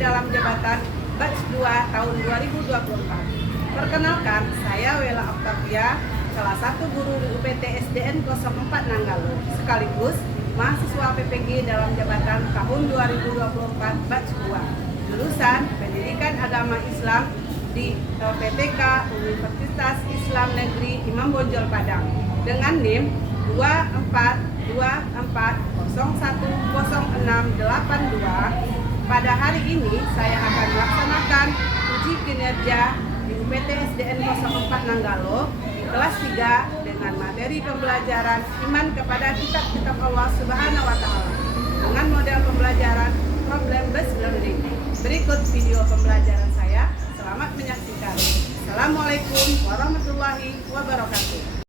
dalam jabatan batch 2 tahun 2024. Perkenalkan, saya Wela Octavia, salah satu guru di UPT SDN 04 Nanggalo, sekaligus mahasiswa PPG dalam jabatan tahun 2024 batch 2, jurusan Pendidikan Agama Islam di LPTK Universitas Islam Negeri Imam Bonjol Padang dengan NIM 2424010682. Pada hari ini saya akan melaksanakan uji kinerja di UPT SDN 04 Nanggalo di kelas 3 dengan materi pembelajaran iman kepada kitab-kitab Allah Subhanahu wa Ta'ala dengan model pembelajaran problem based learning. Berikut video pembelajaran saya. Selamat menyaksikan. Assalamualaikum warahmatullahi wabarakatuh.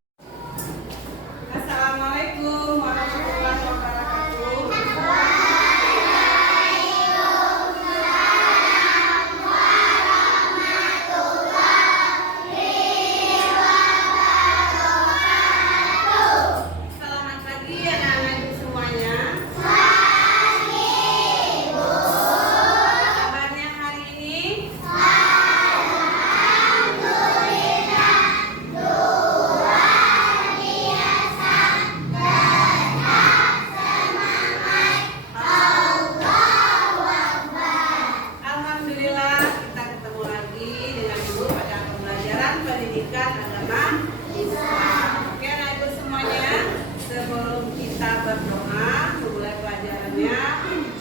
Assalamualaikum warahmatullahi wabarakatuh. Selamat pagi anak-anak ibu semuanya. Kabarnya hari ini? Alhamdulillah kita ketemu lagi dengan ibu pada pembelajaran pendidikan agama Islam. Oke anak ibu semuanya, sebelum kita berdoa memulai pelajarannya,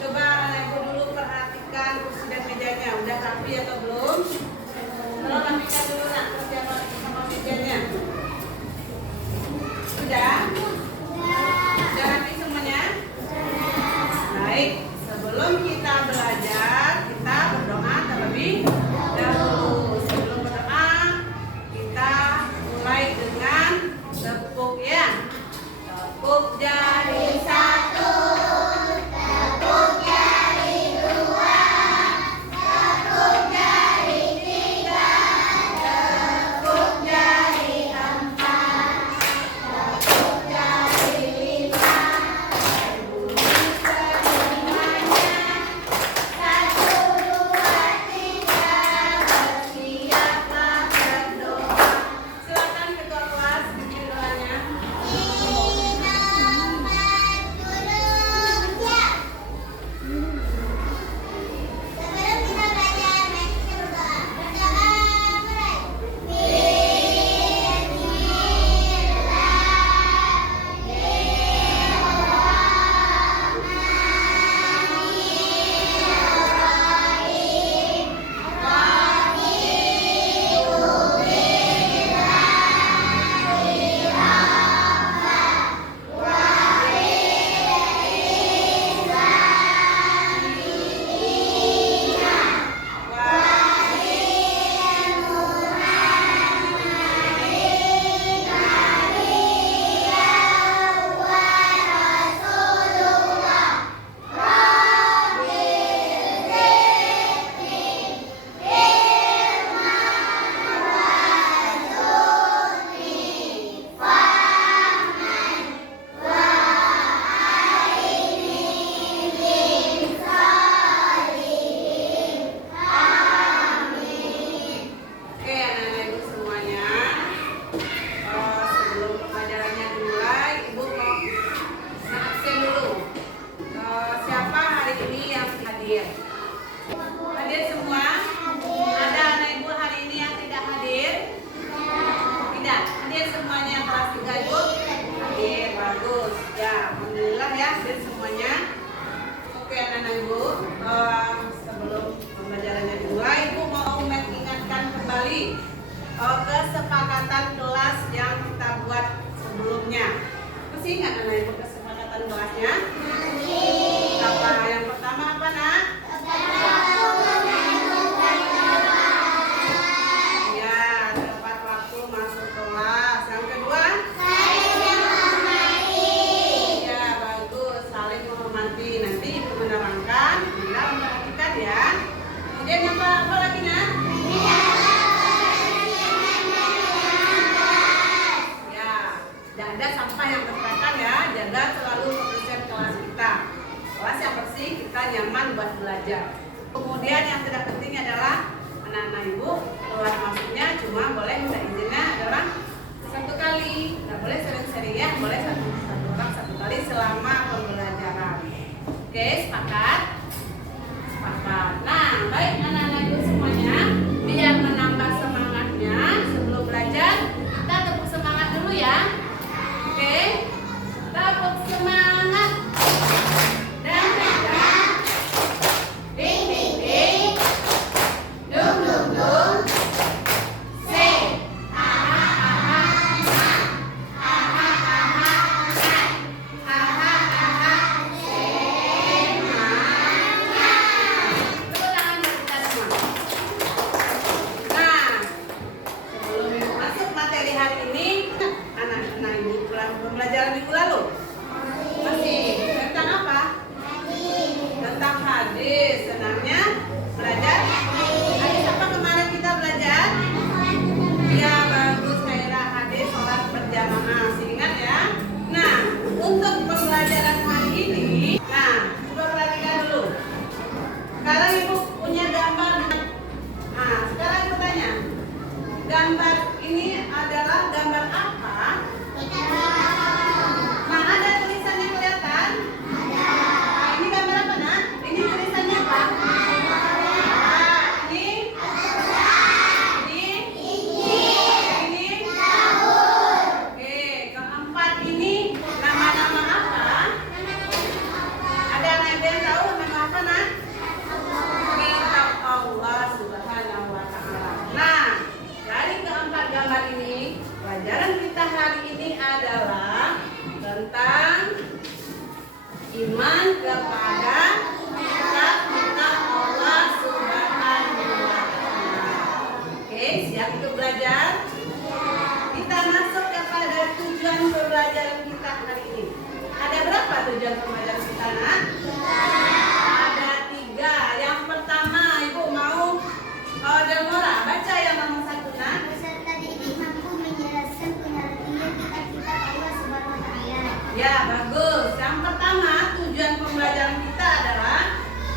coba anak ibu dulu perhatikan kursi dan mejanya udah rapi atau belum? Kalau rapikan dulu nak persiapan sama mejanya. Sudah? Sudah rapi semuanya? Baik, sebelum kita belajar, kita berdoa terlebih dahulu. Sebelum berdoa, kita mulai dengan tepuk ya. Tepuk jari satu, tepuk jari dua, tepuk jari tiga, tepuk jari empat, tepuk jari lima. Bunyi semuanya. 1, 2, 3, bersiaplah berdoa. Silakan ketua kelas bikin doanya. Sebelum kita belajar, mari kita berdoa. Berdoa mulai. Oke anak-anak ibu semuanya, sebelum pelajarannya dimulai, ibu mau absen dulu. Siapa hari ini yang hadir? Hadir semua? Ada anak ibu hari ini yang tidak hadir? Tidak. Hadir semuanya yang kelas 3 ibu? Hadir, bagus. Ya, alhamdulillah ya, hadir semuanya. Oke anak-anak ibu, sebelum pembelajarannya dimulai, ibu mau mengingatkan kembali kesepakatan kelas yang kita buat sebelumnya. Masih ingat anak ibu kesepakatan kelasnya? Apa yang pertama apa nak? Ya, tepat waktu masuk kelas. Yang kedua? Ya, bagus. Saling menghormati. Nanti ibu menerangkan, Bunda memperhatikan ya. Kemudian apa lagi nak? Ya, tidak ada sampah yang berserakan ya. Jaga selalu kebersihan kelas siap untuk belajar? Kita masuk kepada tujuan pembelajaran kita hari ini. Ada berapa tujuan pembelajaran kita, nak? Ada 3. Yang pertama, Ibu mau Demora baca yang nomor 1, nak. Peserta didik mampu menjelaskan pengertian kitab-kitab Allah Subhanahu wa Ta'ala. Ya, bagus. Yang pertama, tujuan pembelajaran kita adalah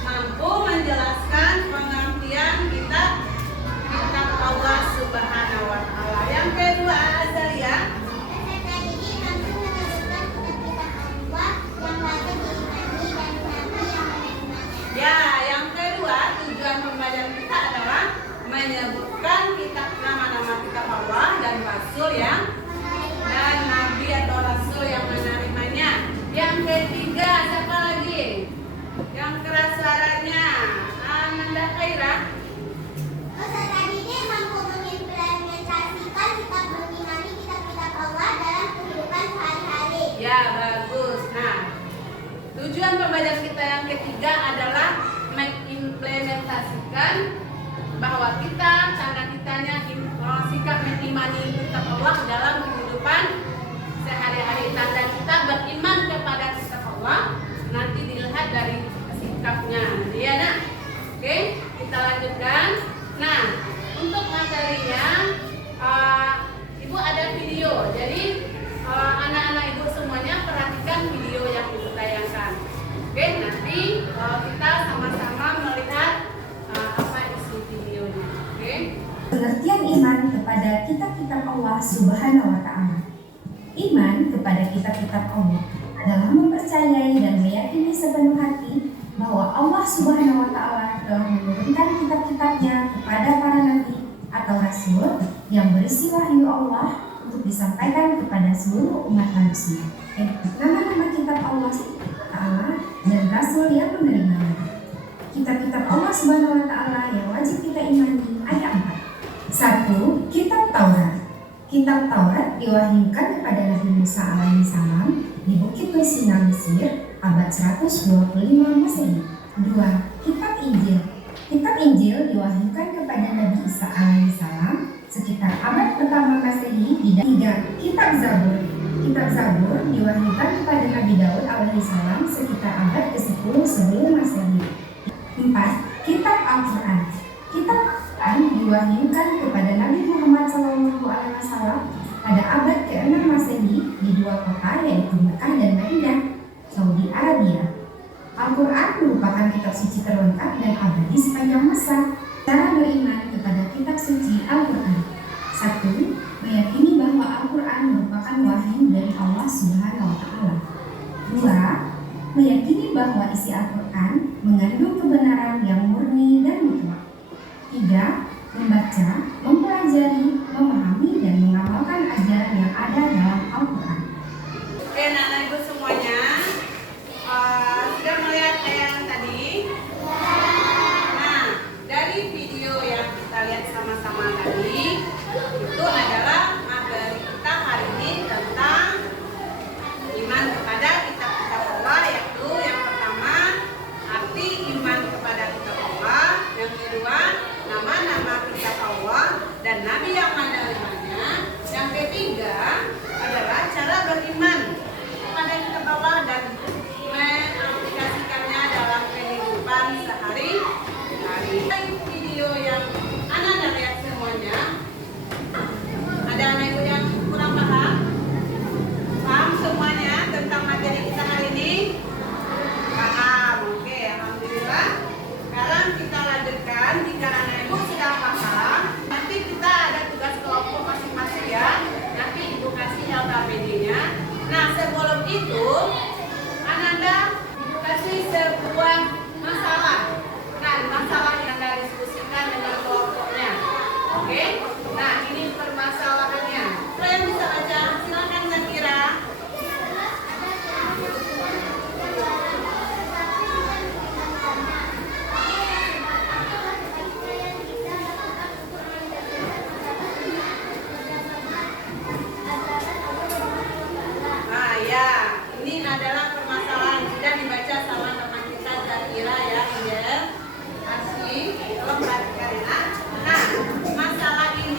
mampu menjelaskan pengertian kitab Allah Subhanahu wa Ta'ala. Yang kedua, Azalia. Peserta didik mampu menentukan kitab-kitab Allah yang wajib diimani dan nabi yang menerimanya. Ya, yang kedua, tujuan pembelajaran kita adalah menyebutkan nama-nama kitab Allah dan Rasul dan Nabi atau Rasul yang menerimanya. Yang ketiga, siapa lagi? Yang keras suaranya, Ananda Khaira. Peserta didik mampu mengimplementasikan kitab mengimani kitab-kitab Allah dalam kehidupan sehari-hari. Ya, bagus. Nah, tujuan pembelajaran kita yang ketiga adalah mengimplementasikan bahwa cita-citanya sikap mengimani kitab Allah dalam kehidupan sehari-hari. Tanda kita beriman kepada kitab Allah nanti dilihat dari sikapnya. Ya, nak. Oke, kita lanjutkan. Nah, untuk materinya Ibu ada video. Jadi anak-anak Ibu semuanya perhatikan video yang Ibu tayangkan. Oke, nanti kita sama-sama melihat apa isi videonya. Oke. Pengertian iman kepada kitab-kitab Allah Subhanahu wa Ta'ala. Iman kepada kitab-kitab Allah adalah mempercayai dan meyakini sepenuh hati bahwa Allah Subhanahu wa Ta'ala telah menurunkan kitab-kitabnya kepada para nabi atau rasul yang berisi wahyu Allah untuk disampaikan kepada seluruh umat manusia. Nama-nama kitab Allah Ta'ala dan rasul yang menerimanya. Kitab-kitab Allah Subhanahu wa Ta'ala yang wajib kita imani ada 4. 1. Kitab Taurat. Kitab Taurat diwahyukan kepada Nabi Musa alaihissalam di Bukit Sinai Mesir abad 125 Masehi. 2. Kitab Injil. Kitab Injil diwahyukan kepada Nabi Isa alaihissalam sekitar abad pertama Masehi. 3. Kitab Zabur. Kitab Zabur diwahyukan kepada Nabi Daud alaihissalam sekitar abad ke-10 sebelum Masehi. 4. Kitab Al-Quran. Kitab Al-Quran diwahyukan kepada Nabi Muhammad SAW pada abad ke-6 Masehi di 2 kota yaitu Mekah dan Madinah, Saudi Arabia. Al-Quran merupakan kitab suci terlengkap dan abadi sepanjang masa. Cara beriman kepada kitab suci Al-Quran. 1. Meyakini bahwa Al-Quran merupakan wahyu dari Allah Subhanahu wa Ta'ala. 2. Meyakini bahwa isi Al-Quran mengandung kebenaran yang murni dan mutlak. 3. Membaca, mempelajari, memahami, dan mengamalkan ajaran yang ada dalam Al-Quran. Oke, anak-anak Ibu semuanya sudah melihat yang tadi? Nah, dari video yang kita lihat sama-sama tadi itu adalah materi kita hari ini tentang iman kepada kitab-kitab Allah, yaitu yang pertama arti iman kepada kitab Allah, yang kedua nama-nama kitab Allah dan nabi yang menerimanya, yang ketiga adalah cara beriman kepada kitab Allah dan mengaplikasikannya dalam kehidupan sehari-hari. Video yang anak-anak lihat semuanya, ada anak ibu yang kurang paham? Paham semuanya tentang materi kita hari ini? Paham, oke, alhamdulillah. Sekarang kita lanjutkan. Jika anak ibu sudah paham, nanti kita ada tugas kelompok masing-masing ya. Nanti ibu kasih LKPD-nya. Nah, sebelum itu Ananda ibu kasih sebuah masalah. Kan, masalah yang Anda diskusikan dengan kelompoknya. Oke? Nah, ini permasalahannya. Siapa yang bisa baca? Silakan Zakira. Nah, ya, ini adalah permasalahan sudah dibaca sama teman kita Zakira ya, Angel. Asli, tolong perhatikan ya. Nah, masalah ini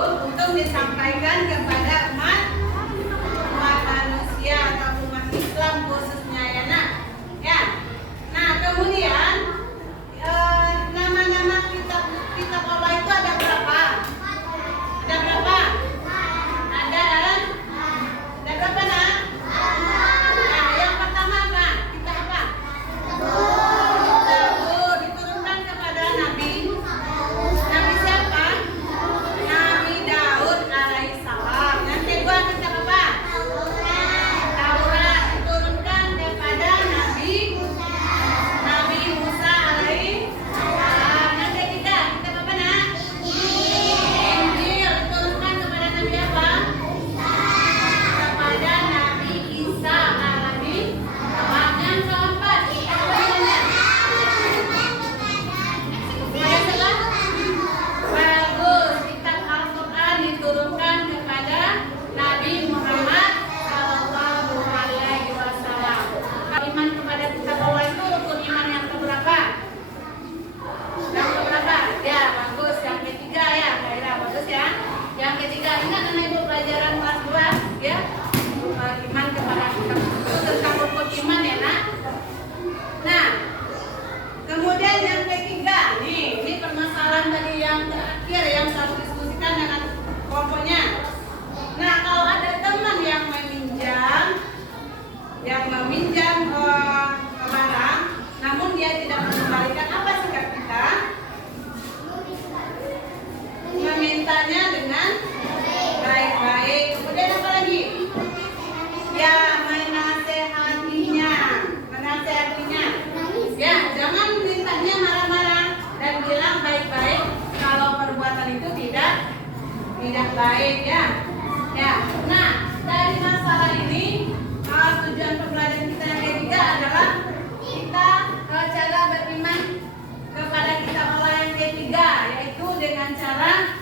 untuk disampaikan kepada umat manusia atau umat Islam khususnya ya nak. Ya. Nah kemudian nama-nama kitab Allah itu ada berapa? Ada berapa? Ada berapa nak? Nah, yang pertama apa? Kitab apa? Zabur diturunkan kepada Nabi siapa? Nabi Daud alaihissalam. Yang kedua kitab apa? Taurat diturunkan kepada Nabi Musa alaihissalam. Yang ketiga kitab apa nak? Injil diturunkan kepada Nabi apa? Kepada Nabi Isa alaihissalam. Yang keempat kitab apa namanya? Bagus, kitab Al-Quran diturunkan kepada Nabi Muhammad Sallallahu Alaihi Wasallam. Iman kepada kitab Allah itu rukun iman yang keberapa? Yang keberapa? Ya, bagus. Yang ketiga ya, Khaira, bagus ya. Yang ketiga, ingat anak ibu pelajaran kelas 2 ya. Iman kepada kitab itu tentang rukun iman ya nak. Nah, kemudian yang ketiga, ini permasalahan tadi yang terakhir yang saya diskusikan dengan kelompoknya. Nah, kalau ada teman yang meminjam barang, namun dia tidak mengembalikan, apa sikap kita? Memintanya dengan baik-baik. Kemudian apa lagi? Ya, menasehatinya. Ya, jangan mintanya marah-marah dan bilang baik-baik kalau perbuatan itu tidak baik ya. Ya. Nah, dari masalah ini tujuan pembelajaran kita yang ketiga adalah kita cara beriman kepada kitab Allah yang ketiga, yaitu dengan cara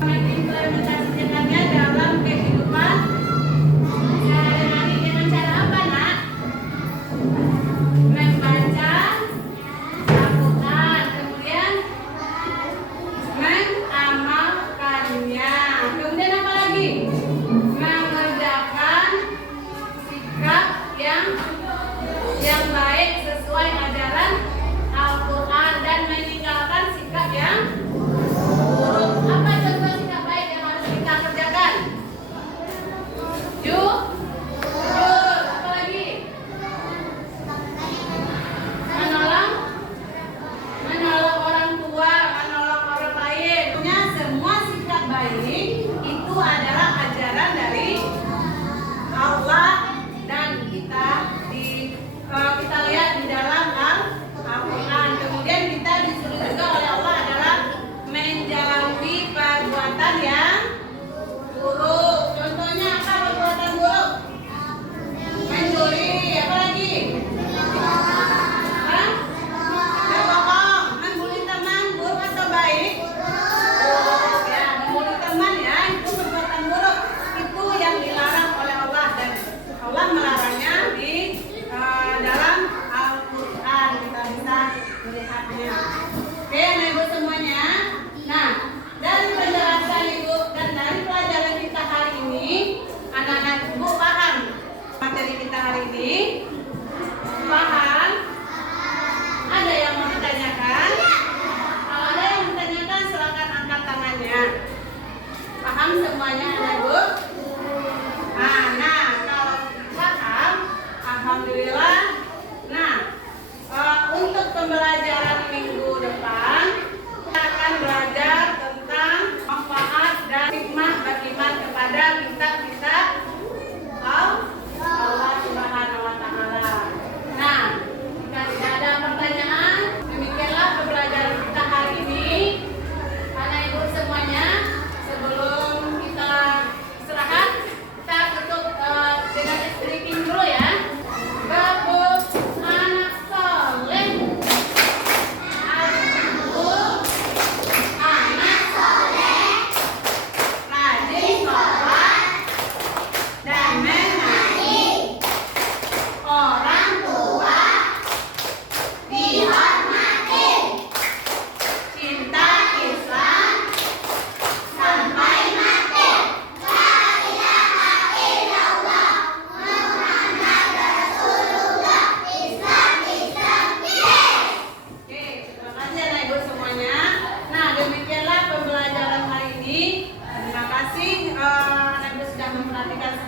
mengimplementasikannya dalam kehidupan sehari-hari. Dengan cara apa nak? Membaca Al-Quran, kemudian mengamalkannya, kemudian apa lagi? Mengerjakan sikap yang baik sesuai ajaran Al-Quran dan meninggalkan sikap yang buruk. Apa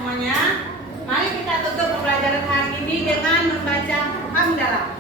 semuanya. Mari kita tutup pembelajaran hari ini dengan membaca hamdalah.